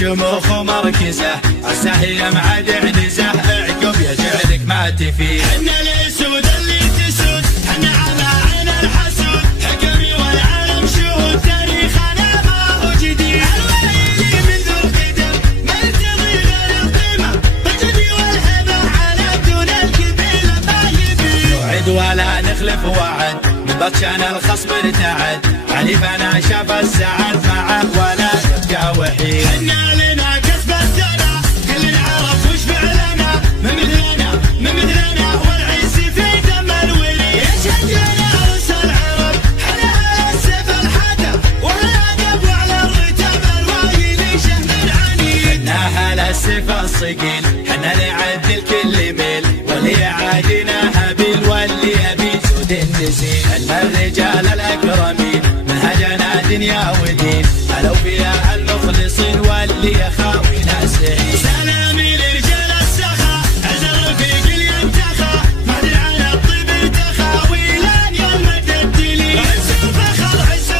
الشموخ ومركزه السهية مع دعنزه عقب يجعلك ما تفيد. حنا الاسود اللي تسود حنا على عين الحسود حكمي والعالم شهود تاريخنا ما هو جديد. الويلي من ذو القدم ما يرتضي غير القيمة بالجدي والهبة على دون الكبيلة ما يبي. نوعد ولا نخلف وعد من بطشان الخصم ارتعد حليفنا شاف السعد معه ولا يبقى وحيد. حنا لنا كسب السنة كلنا عرف وش فعلنا من مثلنا والعز في دم الوري. يشجعنا رؤوس العرب حنا السيف الحدب والادب وعلى الرتاب الوايل شهد عنيد. حنا اهل السيف الصقيل حنا نعدل كل ميل واللي يعادينا هبيل واللي يبي جود النزيل. حنا الرجال الاكرمين منهجنا دنيا ودين الاوفياء المخلصين واللي يخاوينا سعيد. سلامي لرجال السخاء عز الرفيق اللي انتخى معدن على الطيب ارتخى ويلان يوم الدليل. عز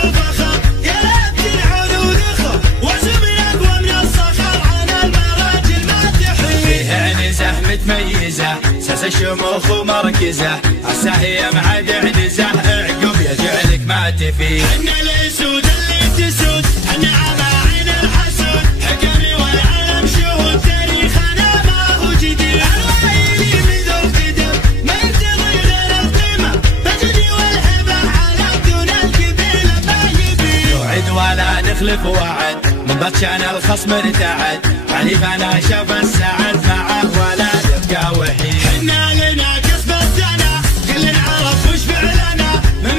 وفخر يا لابد العود ذخر وعزم اقوى من الصخر على المراجل ما تحيل. فيها نزه متميزه ساس الشموخ ومركزه السهية مع دعنزه عقب يجعلك ما تفيد. حنا الاسود اللي تسود حنا على عين الحسود حكمي والعالم شهود تاريخنا ما هو جديد. الويلي من ذو القدم ما يرتضي غير القيمة بالجدي والهبة على دون الكبيلة ما يبي. نوعد ولا نخلف وعد من بطشان الخصم ارتعد حليفنا شاف السعد معه ولا يبقى وحيد. حنا لنا كسب السنة كلنا عرف وش فعلنا من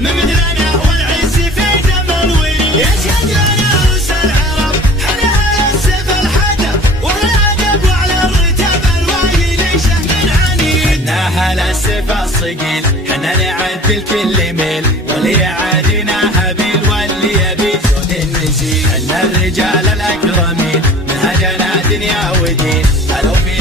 مثلنا والعز في دم الوري. يشهدنا رؤوس العرب حنا السيف الحدب والادب وعلى الرتاب الوايل شهد عنيد. حنا اهل السيف الصقيل حنا نعدل كل ميل واللي يعادينا هبيل واللي يبي جود النزيل. حنا الرجال الاكرمين منهجنا دنيا ودين الاوفياء